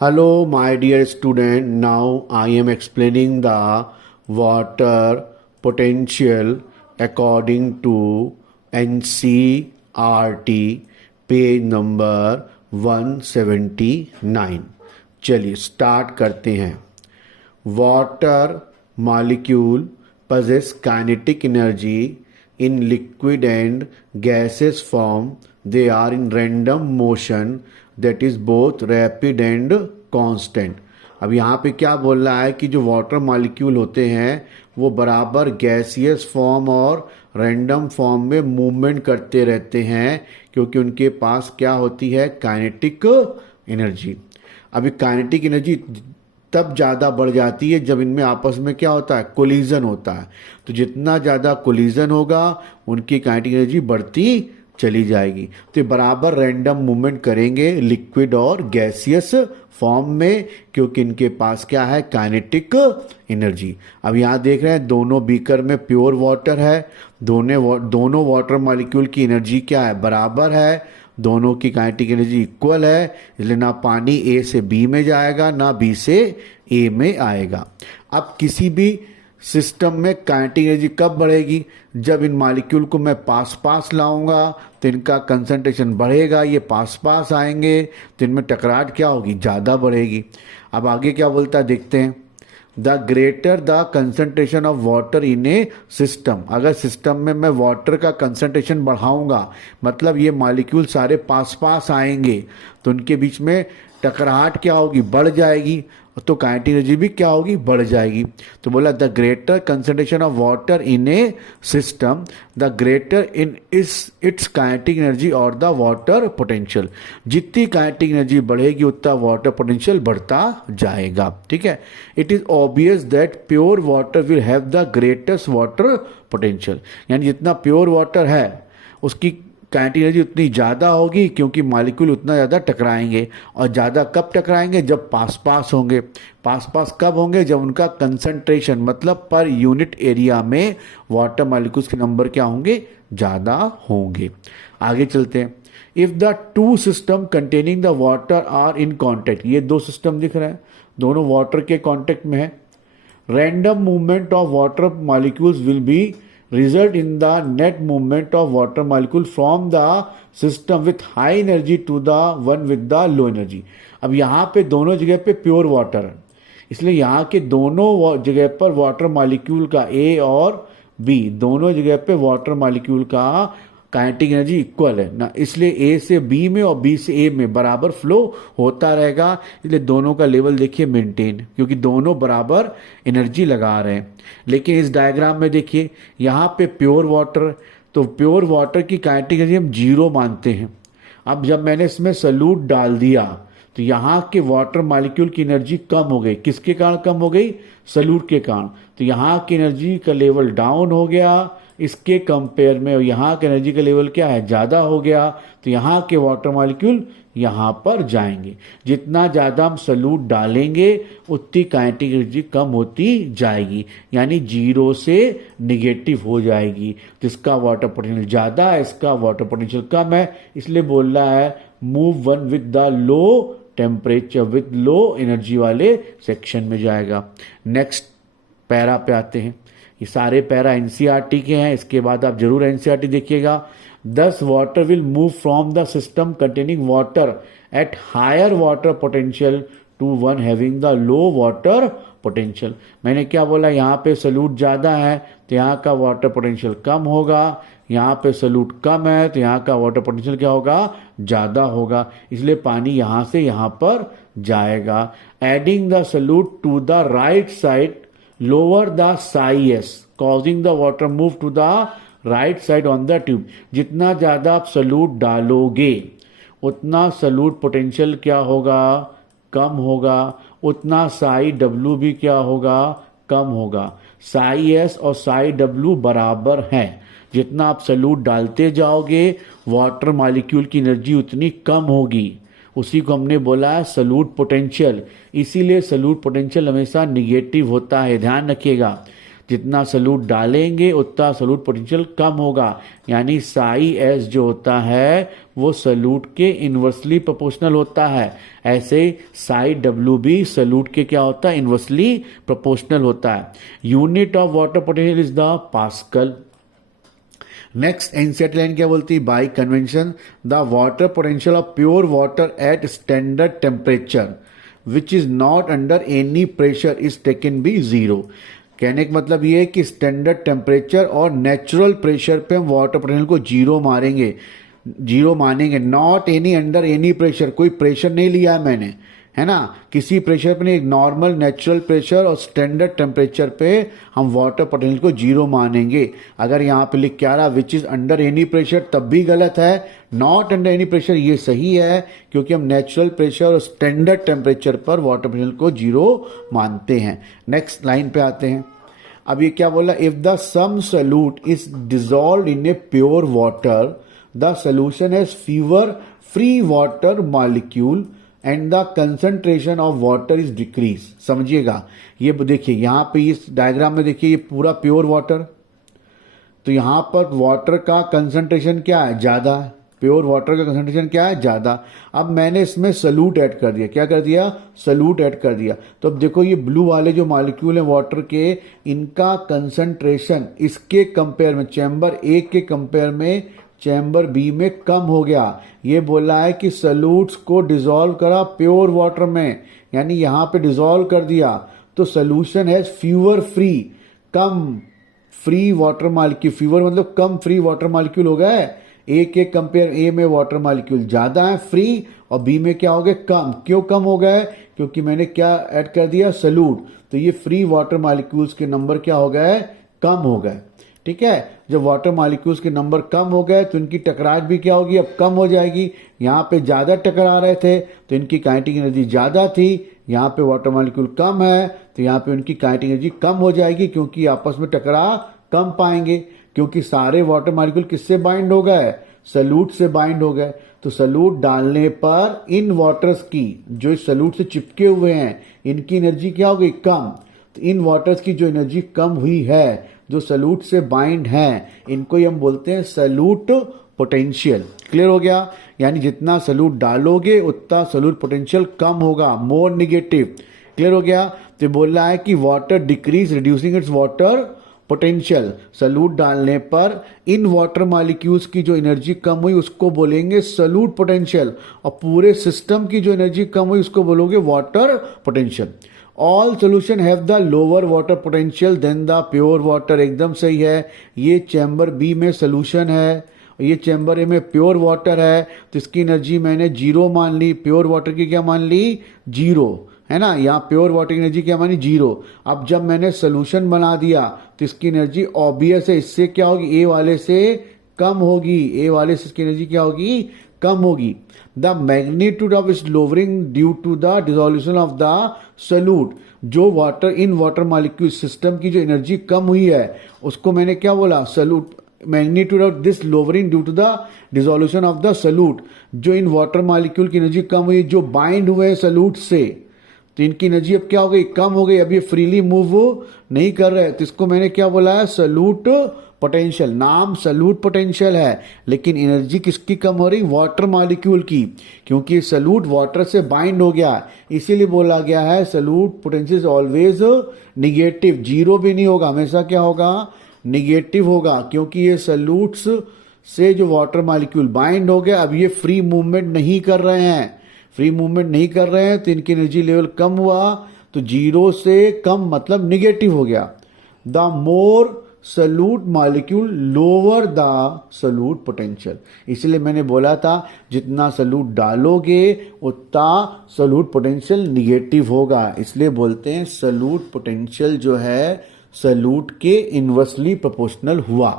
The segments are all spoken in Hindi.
Hello, my dear student. Now I am explaining the water potential according to NCERT page number 179। चलिए स्टार्ट करते हैं। Water molecule possess kinetic energy in liquid and gaseous form. They are in random motion that is both rapid and constant. अब यहाँ पे क्या बोल रहा है कि जो वाटर मॉलिक्यूल होते हैं वो बराबर गैसियस फॉर्म और रैंडम फॉर्म में मूवमेंट करते रहते हैं क्योंकि उनके पास क्या होती है, काइनेटिक एनर्जी। अभी काइनेटिक एनर्जी तब ज़्यादा बढ़ जाती है जब इनमें आपस में क्या होता है, कोलिजन होता है। तो जितना ज़्यादा कोलिजन होगा उनकी काइनेटिक एनर्जी बढ़ती चली जाएगी। तो ये बराबर रैंडम मूवमेंट करेंगे लिक्विड और गैसियस फॉर्म में क्योंकि इनके पास क्या है, काइनेटिक एनर्जी। अब यहाँ देख रहे हैं दोनों बीकर में प्योर वाटर है, दोनों वाटर मॉलिक्यूल की एनर्जी क्या है, बराबर है, दोनों की काइनेटिक एनर्जी इक्वल है। इसलिए ना पानी ए से बी में जाएगा ना बी से ए में आएगा। अब किसी भी सिस्टम में काइनेटिक एनर्जी कब बढ़ेगी, जब इन मॉलिक्यूल को मैं पास पास लाऊंगा तो इनका कंसंट्रेशन बढ़ेगा, ये पास पास आएंगे तो इनमें टकराहट क्या होगी, ज़्यादा बढ़ेगी। अब आगे क्या बोलता है देखते हैं। The greater the concentration of water in A system, अगर सिस्टम में मैं वाटर का कंसंट्रेशन बढ़ाऊंगा मतलब ये मॉलिक्यूल सारे पास पास आएंगे तो उनके बीच में टकराहट क्या होगी, बढ़ जाएगी, तो काइनेटिक एनर्जी भी क्या होगी, बढ़ जाएगी। तो बोला the greater concentration of water in A system the greater in its kinetic energy और द वाटर पोटेंशियल। जितनी काइनेटिक एनर्जी बढ़ेगी उतना वाटर पोटेंशियल बढ़ता जाएगा। ठीक है, it is obvious that pure water will have the greatest water potential, यानी जितना प्योर वाटर है उसकी काइनेटिक एनर्जी उतनी ज़्यादा होगी क्योंकि मॉलिक्यूल उतना ज़्यादा टकराएंगे। और ज़्यादा कब टकराएंगे, जब पास पास होंगे। पास पास कब होंगे, जब उनका कंसंट्रेशन मतलब पर यूनिट एरिया में वाटर मॉलिक्यूल्स के नंबर क्या होंगे, ज़्यादा होंगे। आगे चलते हैं। If the two system containing the water are in contact, ये दो सिस्टम दिख रहे हैं, दोनों वाटर के कॉन्टैक्ट में है। Random movement of water molecules will be result in the net movement of water molecule from the system with high energy to the one with the low energy। अब यहाँ पे दोनों जगह पे प्योर वाटर है, इसलिए यहाँ के दोनों जगह पर वाटर मॉलिक्यूल का ए और बी दोनों जगह पे वाटर मॉलिक्यूल का काइनेटिक एनर्जी इक्वल है ना, इसलिए ए से बी में और बी से ए में बराबर फ्लो होता रहेगा। इसलिए दोनों का लेवल देखिए मेंटेन, क्योंकि दोनों बराबर एनर्जी लगा रहे हैं। लेकिन इस डायग्राम में देखिए यहाँ पे प्योर वाटर, तो प्योर वाटर की काइनेटिक एनर्जी हम 0 मानते हैं। अब जब मैंने इसमें सल्यूट डाल दिया तो यहाँ के वाटर मॉलिक्यूल की एनर्जी कम हो गई। किसके कारण कम हो गई, सल्यूट के कारण। तो यहाँ की एनर्जी का लेवल डाउन हो गया इसके कंपेयर में, और यहाँ का एनर्जी का लेवल क्या है, ज़्यादा हो गया। तो यहाँ के वाटर मॉलिक्यूल यहाँ पर जाएंगे। जितना ज़्यादा हम सल्यूट डालेंगे उतनी काइनेटिक एनर्जी कम होती जाएगी, यानी 0 से निगेटिव हो जाएगी। जिसका वाटर पोटेंशियल ज़्यादा है इसका वाटर पोटेंशियल कम है, इसलिए बोल रहा है move one with the low temperature with low energy वाले सेक्शन में जाएगा। नेक्स्ट पैरा पे आते हैं। ये सारे पैरा एनसीईआरटी के हैं, इसके बाद आप जरूर एनसीईआरटी देखिएगा। Thus water will move from the system containing water at higher water potential to one having the low water potential. मैंने क्या बोला, यहाँ पे सल्यूट ज़्यादा है तो यहाँ का वाटर पोटेंशियल कम होगा, यहाँ पे सल्यूट कम है तो यहाँ का वाटर पोटेंशियल क्या होगा, ज़्यादा होगा। इसलिए पानी यहाँ से यहाँ पर जाएगा। Adding the solute to the right side lower the psi s causing the water move to the right side on the tube। जितना ज़्यादा आप सल्यूट डालोगे उतना सल्यूट पोटेंशियल क्या होगा, कम होगा, उतना साई डब्ल्यू भी क्या होगा, कम होगा। साई एस और साई डब्ल्यू बराबर हैं। जितना आप सल्यूट डालते जाओगे वाटर मॉलिक्यूल की एनर्जी उतनी कम होगी। उसी को हमने बोला है सल्यूट पोटेंशियल। इसीलिए सल्यूट पोटेंशियल हमेशा निगेटिव होता है, ध्यान रखिएगा। जितना सॉल्यूट डालेंगे उतना सॉल्यूट पोटेंशियल कम होगा, यानी साई एस जो होता है वो सॉल्यूट के इन्वर्सली प्रोपोर्शनल होता है। ऐसे साई डब्ल्यू भी सॉल्यूट के क्या होता है, इन्वर्सली प्रोपोर्शनल होता है। Unit of water potential is the pascal. Next NCERT line क्या बोलती है, by convention the water potential of pure water at standard temperature which is not under any pressure is taken be zero. कहने का मतलब ये है कि स्टैंडर्ड टेम्परेचर और नेचुरल प्रेशर पे हम वाटर पोटेंशियल को जीरो मारेंगे, जीरो मानेंगे। Not any under any pressure, कोई प्रेशर नहीं लिया है मैंने, है ना, किसी प्रेशर पे नहीं, नॉर्मल नेचुरल प्रेशर और स्टैंडर्ड टेम्परेचर पे हम वाटर पोटेंशियल को जीरो मानेंगे। अगर यहाँ पे लिख के आ रहा which is under any pressure तब भी गलत है, नॉट अंडर एनी प्रेशर ये सही है, क्योंकि हम नेचुरल प्रेशर और स्टैंडर्ड टेम्परेचर पर वाटर पोटेंशियल को जीरो मानते हैं। नेक्स्ट लाइन पे आते हैं। अब ये क्या बोला, if the some solute is dissolve in a pure water the solution has fewer free water molecule and the concentration of water is decrease. समझिएगा, ये देखिए यहाँ पे इस डायग्राम में देखिए ये पूरा प्योर वाटर, तो यहाँ पर वाटर का कंसंट्रेशन क्या है, ज्यादा है, प्योर वाटर का कंसंट्रेशन क्या है, ज्यादा। अब मैंने इसमें सॉल्यूट ऐड कर दिया, क्या कर दिया, सॉल्यूट ऐड कर दिया। तो अब देखो ये ब्लू वाले जो मॉलिक्यूल हैं वाटर के, इनका कंसंट्रेशन इसके कंपेयर में, चैम्बर ए के कंपेयर में चैम्बर बी में कम हो गया। ये बोला है कि सॉल्यूट्स को डिसॉल्व करा प्योर वाटर में, यानी यहां पे डिसॉल्व कर दिया, तो सोल्यूशन है फीवर फ्री, कम फ्री वाटर मॉलिक्यूल। फीवर मतलब कम फ्री वाटर मॉलिक्यूल हो गए, ए के कंपेयर ए में वाटर मॉलिक्यूल ज्यादा है फ्री, और बी में क्या हो गए, कम। क्यों कम हो गए, क्योंकि मैंने क्या ऐड कर दिया, सॉल्यूट। तो ये फ्री वाटर मॉलिक्यूल्स के नंबर क्या हो गए, कम हो गए। ठीक है, जब वाटर मॉलिक्यूल्स के नंबर कम हो गए तो इनकी टकरार भी क्या होगी, अब कम हो जाएगी। यहाँ पे ज्यादा टकरा रहे थे तो इनकी काइनेटिक एनर्जी ज्यादा थी, यहाँ पे वाटर मॉलिक्यूल कम है तो यहाँ पे उनकी काइनेटिक एनर्जी कम हो जाएगी, क्योंकि आपस में टकरा कम पाएंगे, क्योंकि सारे वाटर मॉलिक्यूल किससे बाइंड हो गए, सॉल्यूट से बाइंड हो गए। तो सॉल्यूट डालने पर इन वाटर्स की जो इस सॉल्यूट से चिपके हुए हैं इनकी एनर्जी क्या हो गई, कम। तो इन वाटर्स की जो एनर्जी कम हुई है, जो सॉल्यूट से बाइंड हैं, इनको ही हम बोलते हैं सॉल्यूट पोटेंशियल। क्लियर हो गया, यानी जितना सॉल्यूट डालोगे उतना सॉल्यूट पोटेंशियल कम होगा, मोर निगेटिव। क्लियर हो गया, तो बोल रहा है कि water decrease reducing it's water potential. Solute डालने पर इन वाटर मॉलिक्यूल्स की जो एनर्जी कम हुई उसको बोलेंगे सॉल्यूट पोटेंशियल, और पूरे सिस्टम की जो एनर्जी कम हुई उसको बोलोगे water potential. All solution have the lower water potential than the pure water. एकदम सही है, ये चैम्बर बी में सोल्यूशन है, ये चैम्बर ए में प्योर वाटर है, तो इसकी एनर्जी मैंने जीरो मान ली, प्योर वाटर की क्या मान ली, जीरो, है ना। यहाँ प्योर वाटर की एनर्जी क्या मानी, जीरो। अब जब मैंने सोल्यूशन बना दिया तो इसकी एनर्जी ऑब्वियस है, इससे क्या होगी, ए वाले से कम होगी, ए वाले से इसकी एनर्जी क्या होगी, कम होगी। The magnitude of is lowering due to the dissolution of the solute. जो water in water molecule system की जो एनर्जी कम हुई है उसको मैंने क्या बोला, solute. Magnitude of this lowering due to the dissolution of the solute, जो इन वाटर मॉलिक्यूल की एनर्जी कम हुई, जो बाइंड हुए सॉल्यूट से, तो इनकी एनर्जी अब क्या हो गई, कम हो गई। अब ये फ्रीली मूव नहीं कर रहे, तो इसको मैंने क्या बोला है, सॉल्यूट पोटेंशियल। नाम सॉल्यूट पोटेंशियल है, लेकिन एनर्जी किसकी कम हो रही, वाटर मॉलिक्यूल की, क्योंकि सॉल्यूट वाटर से बाइंड हो गया, इसीलिए बोला गया है solute potential always negative. Zero भी नहीं होगा, हमेशा क्या होगा, निगेटिव होगा, क्योंकि ये सॉल्यूट्स से जो वाटर मॉलिक्यूल बाइंड हो गया, अब ये फ्री मूवमेंट नहीं कर रहे हैं, फ्री मूवमेंट नहीं कर रहे हैं, तो इनकी एनर्जी लेवल कम हुआ, तो जीरो से कम मतलब निगेटिव हो गया। The more solute molecule lower the solute potential. इसलिए मैंने बोला था जितना सॉल्यूट डालोगे उतना सॉल्यूट पोटेंशियल निगेटिव होगा, इसलिए बोलते हैं सॉल्यूट पोटेंशियल जो है सॉल्यूट के इन्वर्सली प्रोपोर्शनल हुआ।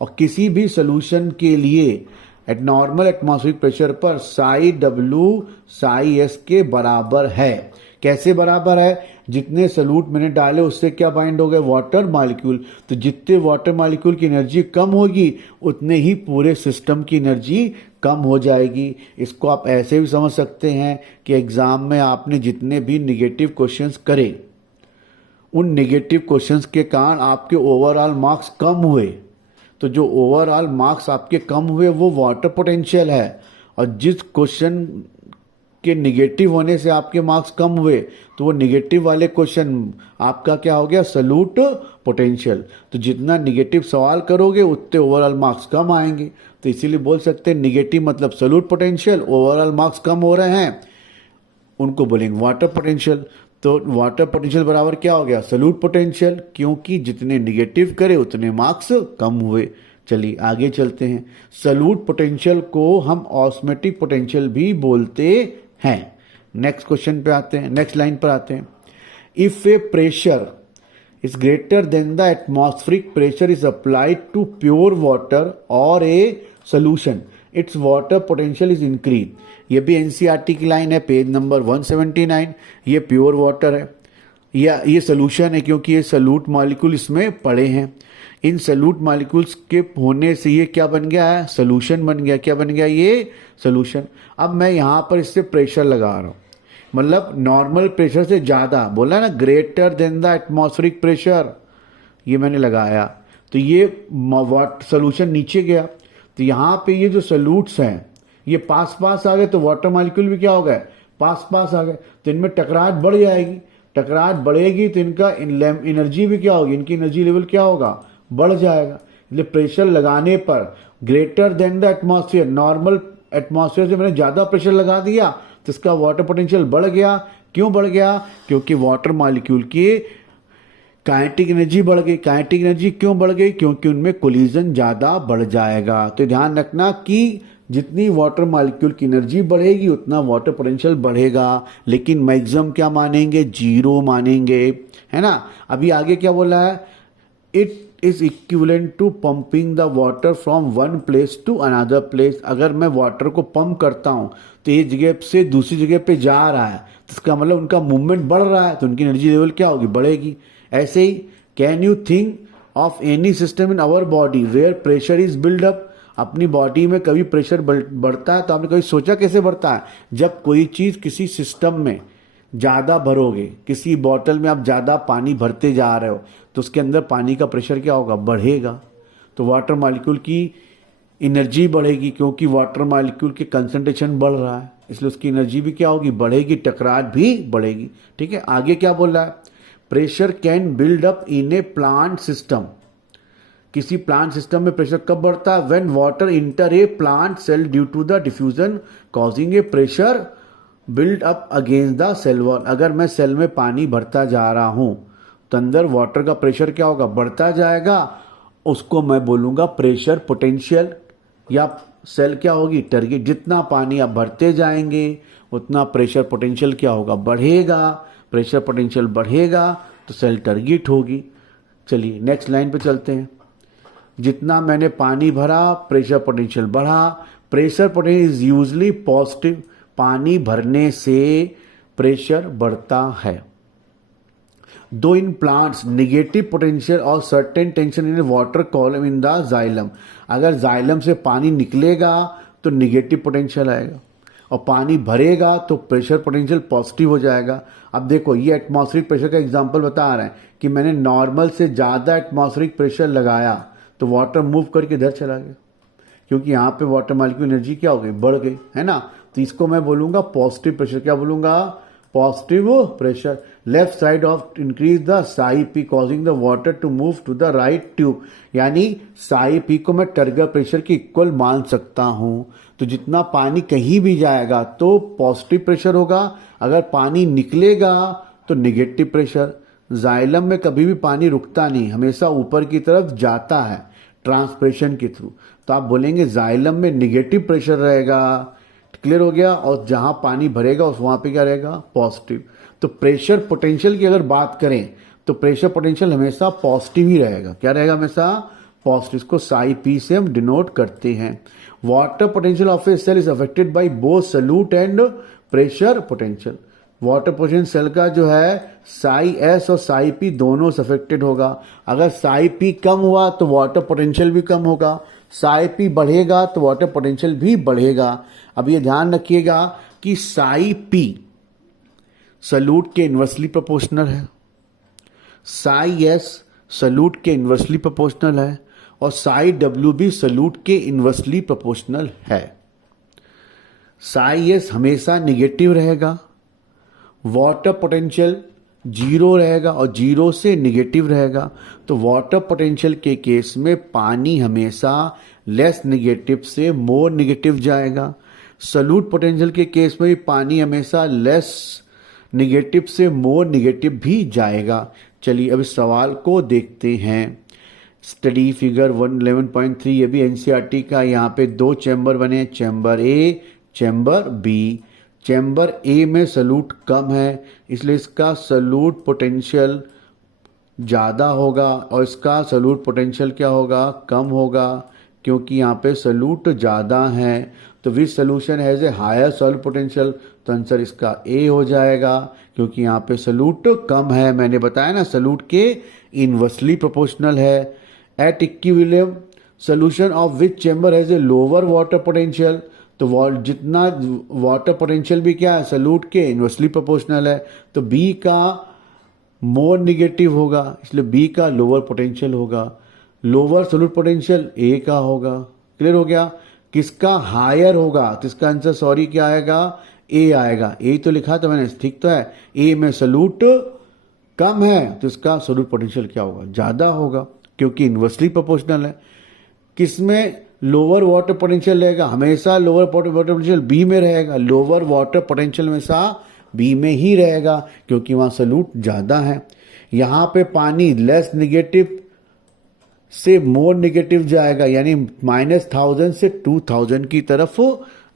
और किसी भी सॉल्यूशन के लिए एट नॉर्मल एटमॉस्फेरिक प्रेशर पर साई डब्ल्यू साई एस के बराबर है। कैसे बराबर है, जितने सॉल्यूट मैंने डाले उससे क्या बाइंड हो गए, वाटर मॉलिक्यूल। तो जितने वाटर मॉलिक्यूल की एनर्जी कम होगी उतने ही पूरे सिस्टम की एनर्जी कम हो जाएगी। इसको आप ऐसे भी समझ सकते हैं कि एग्जाम में आपने जितने भी निगेटिव क्वेश्चंस करे उन नेगेटिव क्वेश्चंस के कारण आपके ओवरऑल मार्क्स कम हुए। तो जो ओवरऑल मार्क्स आपके कम हुए वो वाटर पोटेंशियल है, और जिस क्वेश्चन के निगेटिव होने से आपके मार्क्स कम हुए तो वो निगेटिव वाले क्वेश्चन आपका क्या हो गया, सल्यूट पोटेंशियल। तो जितना निगेटिव सवाल करोगे उतने ओवरऑल मार्क्स कम आएंगे। तो इसीलिए बोल सकते हैं निगेटिव मतलब सल्यूट पोटेंशियल, ओवरऑल मार्क्स कम हो रहे हैं उनको बोलेंगे वाटर पोटेंशियल। तो वाटर पोटेंशियल बराबर क्या हो गया, सल्यूट पोटेंशियल, क्योंकि जितने निगेटिव करे उतने मार्क्स कम हुए। चलिए आगे चलते हैं। सल्यूट पोटेंशियल को हम ऑस्मोटिक पोटेंशियल भी बोलते हैं। नेक्स्ट क्वेश्चन पे आते हैं, नेक्स्ट लाइन पर आते हैं। If A pressure is greater than the atmospheric pressure is applied to pure water or a solution, its water potential is increased. ये भी एनसीईआरटी की लाइन है, पेज नंबर 179। ये प्योर वाटर है या ये सोल्यूशन है, क्योंकि ये सल्यूट मॉलिक्यूल इसमें पड़े हैं। इन सल्यूट मॉलिक्यूल्स के होने से ये क्या बन गया है, सोल्यूशन बन गया। क्या बन गया, ये सोल्यूशन। अब मैं यहाँ पर इससे प्रेशर लगा रहा हूँ, मतलब नॉर्मल प्रेशर से ज़्यादा, बोला ना greater than the atmospheric pressure, ये मैंने लगाया तो ये सोल्यूशन नीचे गया। तो यहाँ पे ये जो सल्यूट्स हैं ये पास पास आ गए, तो वाटर मॉलिक्यूल भी क्या हो गए, पास पास आ गए। तो इनमें टकराहट बढ़ जाएगी, टकराहट बढ़ेगी तो इनका एनर्जी भी क्या होगी, इनकी एनर्जी लेवल क्या होगा, बढ़ जाएगा। इसलिए प्रेशर लगाने पर greater than the atmosphere, normal atmosphere से मैंने ज़्यादा प्रेशर लगा दिया तो इसका वाटर पोटेंशियल बढ़ गया। क्यों बढ़ गया, क्योंकि वाटर मॉलिक्यूल की काइनेटिक एनर्जी बढ़ गई। काइनेटिक एनर्जी क्यों बढ़ गई, क्योंकि उनमें कोलिजन ज़्यादा बढ़ जाएगा। तो ध्यान रखना कि जितनी वाटर मॉलिक्यूल की एनर्जी बढ़ेगी उतना वाटर पोटेंशियल बढ़ेगा, लेकिन मैक्सिमम क्या मानेंगे, 0 मानेंगे, है ना। अभी आगे क्या बोला है, it is equivalent to pumping the water from one place to another place. अगर मैं वाटर को पंप करता हूँ तो एक जगह से दूसरी जगह पे जा रहा है, तो इसका मतलब उनका मूवमेंट बढ़ रहा है, तो उनकी एनर्जी लेवल क्या होगी, बढ़ेगी। ऐसे ही can you think of any system in our body where pressure is build up. अपनी बॉडी में कभी प्रेशर बढ़ता है तो आपने कभी सोचा कैसे बढ़ता है, जब कोई चीज़ किसी सिस्टम में ज़्यादा भरोगे, किसी बॉटल में आप ज़्यादा पानी भरते जा रहे हो तो उसके अंदर पानी का प्रेशर क्या होगा, बढ़ेगा। तो वाटर मॉलिक्यूल की एनर्जी बढ़ेगी, क्योंकि वाटर मॉलिक्यूल के कंसंट्रेशन बढ़ रहा है, इसलिए उसकी एनर्जी भी क्या होगी, बढ़ेगी, टकराहट भी बढ़ेगी। ठीक है, आगे क्या बोल रहा है, pressure can build up in a plant system. किसी प्लांट सिस्टम में प्रेशर कब बढ़ता है, when water enter a plant cell due to the diffusion causing a pressure build up against the cell wall. अगर मैं सेल में पानी भरता जा रहा हूं तो अंदर वाटर का प्रेशर क्या होगा, बढ़ता जाएगा, उसको मैं बोलूंगा प्रेशर पोटेंशियल, या सेल क्या होगी, टर्गेट। जितना पानी आप भरते जाएंगे उतना प्रेशर पोटेंशियल क्या होगा, बढ़ेगा। प्रेशर पोटेंशियल बढ़ेगा तो सेल टारगेट होगी। चलिए नेक्स्ट लाइन पे चलते हैं। जितना मैंने पानी भरा प्रेशर पोटेंशियल बढ़ा। Pressure potential is usually positive, पानी भरने से प्रेशर बढ़ता है। दो इन प्लांट्स नेगेटिव पोटेंशियल और certain tension in water column in the xylem. अगर जाइलम से पानी निकलेगा तो नेगेटिव पोटेंशियल आएगा, और पानी भरेगा तो प्रेशर पोटेंशियल पॉजिटिव हो जाएगा। अब देखो ये एटमॉस्फेरिक प्रेशर का एग्जांपल बता रहे हैं कि मैंने नॉर्मल से ज़्यादा एटमॉस्फेरिक प्रेशर लगाया तो वाटर मूव करके इधर चला गया, क्योंकि यहाँ पे वाटर मॉलिक्यूल एनर्जी क्या हो गई, बढ़ गई, है ना। तो इसको मैं बोलूँगा पॉजिटिव प्रेशर। क्या बोलूँगा, positive pressure. Left side of increase the psi p causing the water to move to the right tube. यानी साई पी को मैं टर्गर प्रेशर के इक्वल मान सकता हूं। तो जितना पानी कहीं भी जाएगा तो पॉजिटिव प्रेशर होगा, अगर पानी निकलेगा तो नेगेटिव प्रेशर। जाइलम में कभी भी पानी रुकता नहीं, हमेशा ऊपर की तरफ जाता है ट्रांसप्रेशन के थ्रू। तो आप बोलेंगे जाइलम में नेगेटिव प्रेशर रहेगा, क्लियर हो गया, और जहां पानी भरेगा उस वहां पे क्या रहेगा, पॉजिटिव। तो प्रेशर पोटेंशियल की अगर बात करें तो प्रेशर पोटेंशियल हमेशा पॉजिटिव ही रहेगा। क्या रहेगा, हमेशा पॉजिटिव। इसको साई पी से हम डिनोट करते हैं। Water potential of a cell is affected by both solute and pressure potential. Water potential cell का जो है साई एस और साई पी दोनों से अफेक्टेड होगा। अगर साई पी कम हुआ तो वाटर पोटेंशियल भी कम होगा, साई पी बढ़ेगा तो वाटर पोटेंशियल भी बढ़ेगा। अब ये ध्यान रखिएगा कि साई पी सल्यूट के इन्वर्सली प्रोपोर्शनल है। साई एस सल्यूट के इन्वर्सली प्रोपोर्शनल है और साई डब्ल्यू भी सल्यूट के इन्वर्सली प्रोपोर्शनल है। साई एस हमेशा निगेटिव रहेगा, वाटर पोटेंशियल जीरो रहेगा और जीरो से निगेटिव रहेगा। तो वाटर पोटेंशियल के केस में पानी हमेशा लेस निगेटिव से मोर निगेटिव जाएगा। सल्यूट पोटेंशियल के केस में भी पानी हमेशा लेस निगेटिव से मोर निगेटिव भी जाएगा। चलिए अब इस सवाल को देखते हैं। स्टडी फिगर 111.3 ये भी एनसीईआरटी का। यहाँ पे दो चैम्बर बने हैं, चैम्बर ए, चैम्बर बी। चैम्बर ए में सल्यूट कम है इसलिए इसका सल्यूट पोटेंशियल ज़्यादा होगा और इसका सल्यूट पोटेंशियल क्या होगा, कम होगा, क्योंकि यहाँ पे सल्यूट ज़्यादा है। तो which solution has a higher solute potential, तो आंसर इसका ए हो जाएगा क्योंकि यहाँ पे सल्यूट कम है। मैंने बताया ना सल्यूट के इनवर्सली प्रोपोर्शनल है। At equilibrium solution of which chamber has a lower water potential, तो जितना वाटर पोटेंशियल भी क्या है सल्यूट के इनवर्सली प्रोपोर्शनल है। तो बी का मोर निगेटिव होगा इसलिए बी का लोअर पोटेंशियल होगा। लोअर सल्यूट पोटेंशियल ए का होगा। क्लियर हो गया। किसका हायर होगा तो इसका आंसर सॉरी क्या आएगा, ए आएगा। ए तो लिखा था मैंने, ठीक तो है। ए में सल्यूट कम है तो इसका सल्यूट पोटेंशियल क्या होगा, ज़्यादा होगा क्योंकि इनवर्सली प्रोपोर्शनल है। किसमें लोअर वाटर पोटेंशियल रहेगा, हमेशा लोअर वाटर पोटेंशियल बी में रहेगा। लोअर वाटर पोटेंशियल हमेशा बी में ही रहेगा क्योंकि वहाँ सल्यूट ज़्यादा है। यहाँ पे पानी लेस निगेटिव से मोर निगेटिव जाएगा यानी -1000 से 2000 की तरफ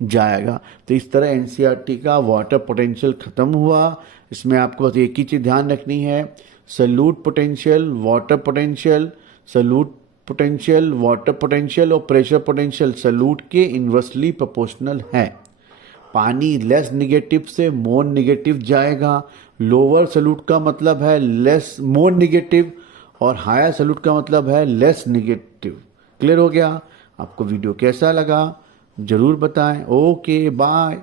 जाएगा। तो इस तरह एनसीईआरटी का वाटर पोटेंशियल खत्म हुआ। इसमें आपको बस एक ही चीज़ ध्यान रखनी है, solute potential, water potential, solute potential, water potential और प्रेशर पोटेंशियल सल्यूट के इन्वर्सली प्रोपोर्शनल है। पानी लेस निगेटिव से मोर निगेटिव जाएगा। लोअर सल्यूट का मतलब है लेस मोर निगेटिव और हायर सल्यूट का मतलब है लेस निगेटिव। क्लियर हो गया। आपको वीडियो कैसा लगा जरूर बताएं। Okay bye.